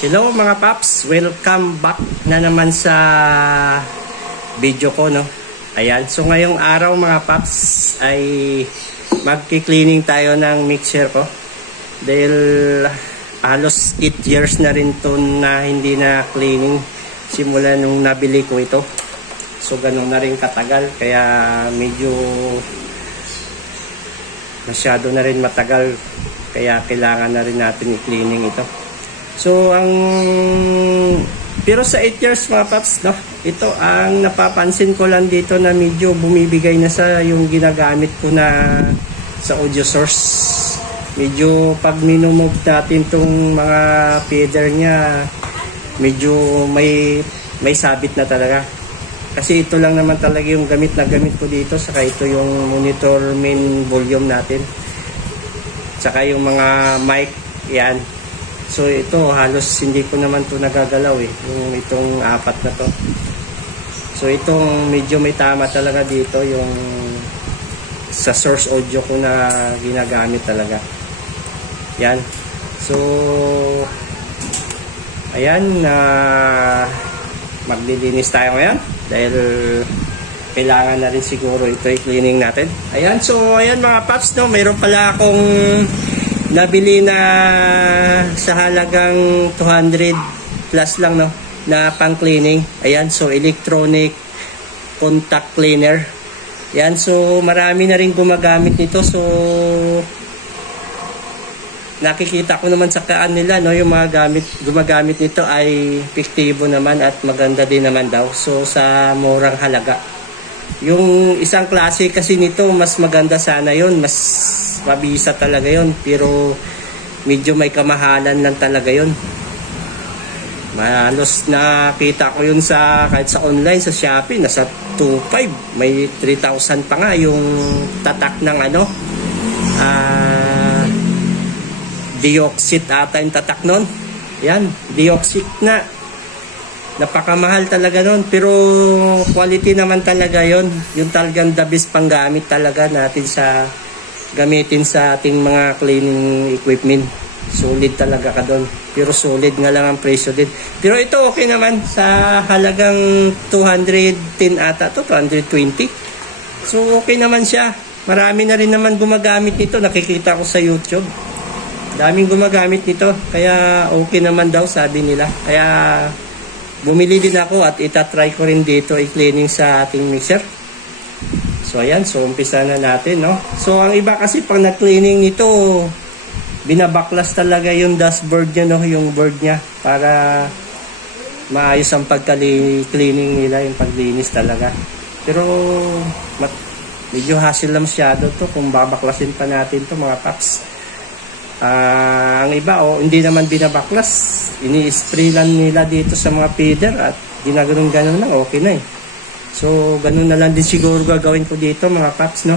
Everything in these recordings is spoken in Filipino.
Hello mga paps, welcome back na naman sa video ko, no. Ayan, so ngayong araw mga paps ay magki-cleaning tayo ng mixer ko. Dahil halos 8 years na rin to na hindi na cleaning simula nung nabili ko ito. So ganun na rin katagal, kaya medyo masyado na rin matagal, kaya kailangan na rin natin i-cleaning ito. So pero sa 8 years mga paps, no, ito ang napapansin ko lang dito na medyo bumibigay na sa yung ginagamit ko na sa audio source. Medyo pag minumove natin tong mga feeder niya, medyo may sabit na talaga. Kasi ito lang naman talaga yung gamit na gamit ko dito, saka ito yung monitor main volume natin, saka yung mga mic, yan. So ito halos hindi ko naman to nagagalaw yung itong apat na to. So itong medyo may tama talaga dito yung sa source audio ko na ginagamit talaga. Yan. So ayan, maglilinis tayo ngayon dahil kailangan na rin siguro ito i-cleaning natin. Ayan, so ayan mga paps, no, mayroon pala akong nabili na sa halagang 200 plus lang, no, na pang cleaning. Ayan, so electronic contact cleaner. Ayan, so marami na rin gumagamit nito. So nakikita ko naman sa kaan nila, no, yung mga gumagamit nito ay epektibo naman at maganda din naman daw. So sa murang halaga. Yung isang klase kasi nito, mas maganda sana yon, mas mabisa talaga yon, pero medyo may kamahalan lang talaga yon. Malos nakita ko yun sa kahit sa online, sa Shopee, nasa 2,500, may 3,000 pa nga yung tatak ng ano, Deoxit ata yung tatak nun. Yan, Deoxit na. Napakamahal talaga nun, pero quality naman talaga yon. Yung talagang the best panggamit talaga natin sa gamitin sa ating mga cleaning equipment. Solid talaga ka doon, pero solid nga lang ang presyo din. Pero ito okay naman sa halagang 210 ata to, 220. So okay naman siya. Marami na rin naman gumagamit nito, nakikita ko sa YouTube. Daming gumagamit nito, kaya okay naman daw sabi nila. Kaya bumili din ako at itatry ko rin dito i-cleaning sa ating mixer. So ayan, so umpisa na natin, no. So ang iba kasi pag na-cleaning nito, binabaklas talaga yung dashboard niya, no, yung board niya, para maayos ang pagka-cleaning nila, yung paglinis talaga. Pero medyo hassle lang masyado to kung babaklasin pa natin to mga paps. Ang iba hindi naman binabaklas, ini-spray lang nila dito sa mga feeder at ginaganon-ganon lang, okay na So ganun na lang din siguro gagawin ko dito mga paps, no.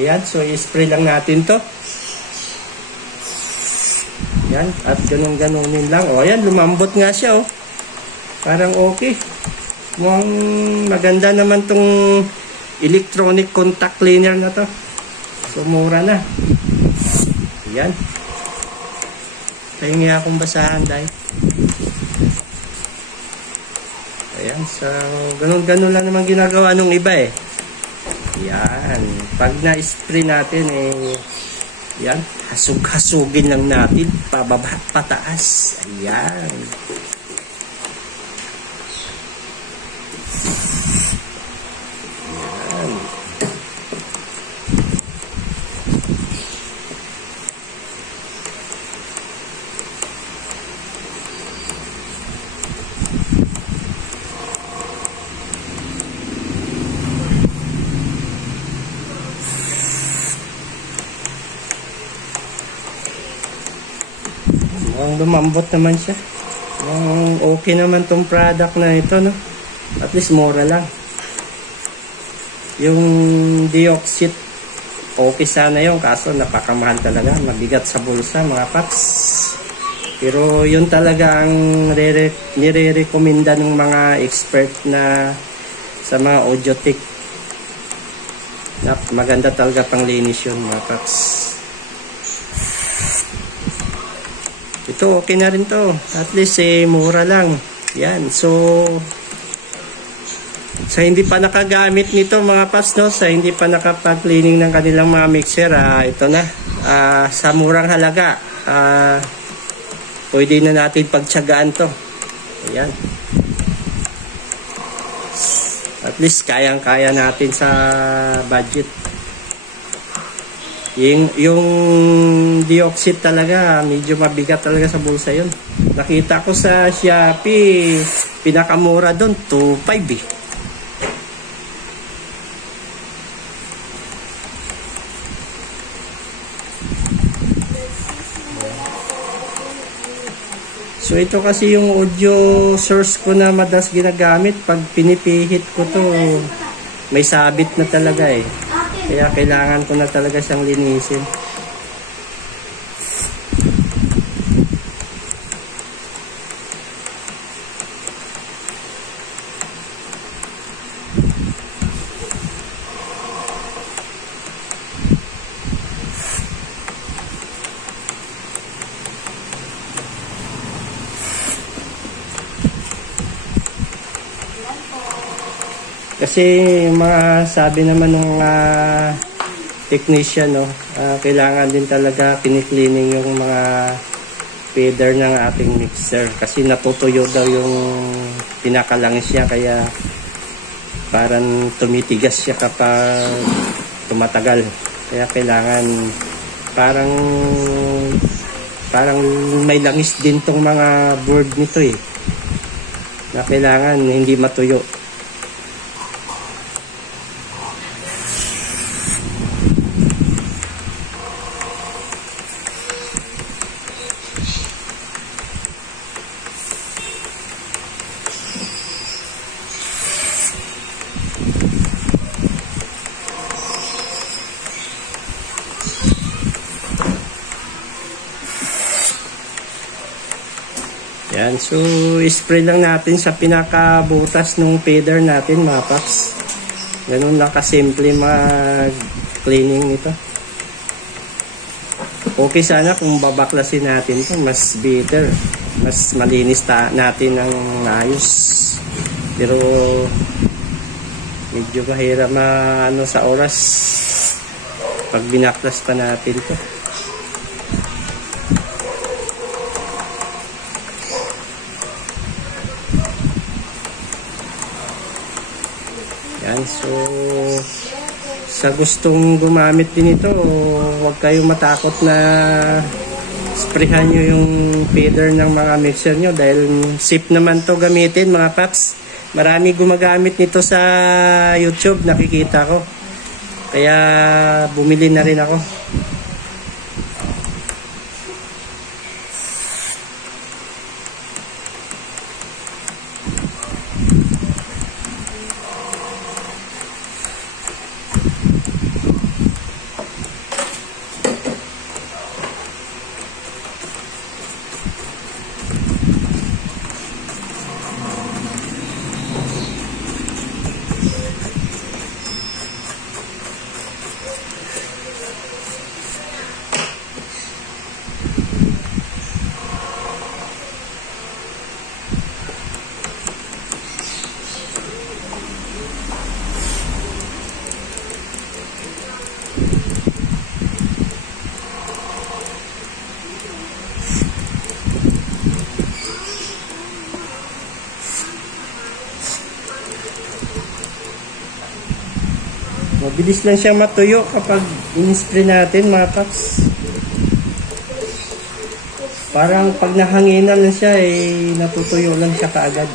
Ayan, so i-spray lang natin to. Yan, at ganon-ganonin lang. Ayan, lumambot nga siya, parang okay. Mukhang maganda naman tong electronic contact cleaner na to. So mura na. Ayan. Pahingi akong basahan dahil. Ayan, so ganun-ganun lang naman ginagawa nung iba Ayan, pag na-spray natin ayan, hasug-hasugin lang natin pababa at pataas. Ayan. Lumambot naman siya. Okay naman tong product na ito, no. At least mura lang. Yung Deoxit, okay sana yung, kaso napakamahal talaga, mabigat sa bulsa mga paps. Pero yun talaga ang nire-recommenda ng mga expert na sa mga Audiotek. Maganda talaga pang linis yun mga paps. Ito okay na rin to. At least mura lang. Yan. So sa hindi pa nakagamit nito mga paps, no, sa hindi pa nakapag-cleaning ng kanilang mga mixer, ito na. Sa murang halaga, pwede na natin pagtiyagaan to. Ayan. At least kayang-kaya natin sa budget. Yung Deoxit talaga, medyo mabigat talaga sa bulsa yun. Nakita ko sa Shopee, pinakamura doon, 2.5 eh. So ito kasi yung audio source ko na madalas ginagamit. Pag pinipihit ko to, may sabit na talaga eh. Kaya kailangan ko na talaga siyang linisin. Kasi mga sabi naman ng technician, no, kailangan din talaga kini-cleaning yung mga feeder ng ating mixer kasi natutuyo daw yung pinakalangis niya, kaya parang tumitigas siya kapag tumatagal. Kaya kailangan parang may langis din tong mga board nito eh, na kailangan hindi matuyo. Yan, so spray lang natin sa pinakabutas ng feeder natin mga paps. Ganun lang kasimple mag-cleaning nito. Okay sana kung babaklasin natin ito, mas better. Mas malinis natin ng ayos. Pero medyo kahirap sa oras pag binaklas pa natin ito. Yan, so sa gustong gumamit din ito, huwag kayong matakot na sprayhan nyo yung feeder ng mga mixer nyo dahil safe naman to gamitin mga paps. Marami gumagamit nito sa YouTube, nakikita ko, kaya bumili na rin ako. Mabilis lang siyang matuyo kapag in-spray natin mga paps. Parang pag nahanginan lang siya natutuyo lang siya kaagad.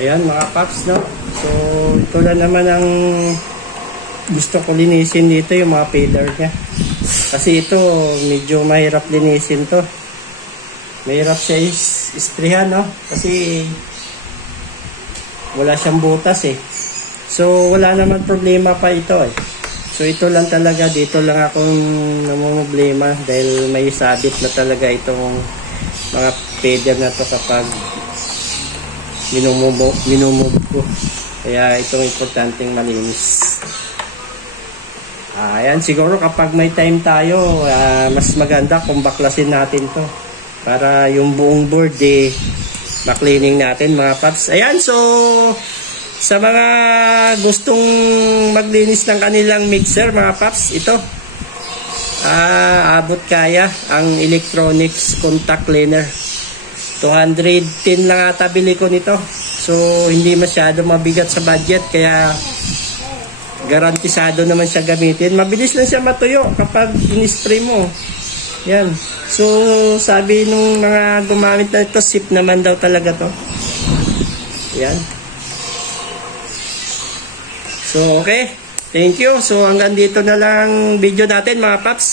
Ayan mga paps, no? So ito lang naman ang gusto ko linisin dito, yung mga fader niya. Kasi ito medyo mahirap linisin to. Mahirap siya istrihan, no? Kasi wala siyang butas eh. So wala naman problema pa ito eh. So ito lang talaga, dito lang akong namumblema dahil may sabit na talaga itong mga fader na to kapag minumove ko. Kaya itong importanteng malinis. Ayan, siguro kapag may time tayo, mas maganda kung baklasin natin to para yung buong board ma-cleaning natin mga paps. Ayan, so sa mga gustong maglinis ng kanilang mixer mga paps, ito abot kaya ang electronics contact cleaner. 210 lang ata bili ko nito. So hindi masyado mabigat sa budget, kaya garantisado naman siya gamitin. Mabilis lang siya matuyo kapag in-spray mo. Yan. So sabi nung mga gumamit na ito, sip naman daw talaga to. Yan. So okay, thank you. So hanggang dito na lang video natin mga paps.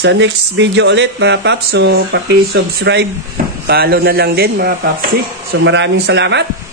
Sa next video ulit mga paps, so paki-subscribe, follow na lang din mga papsi. So maraming salamat.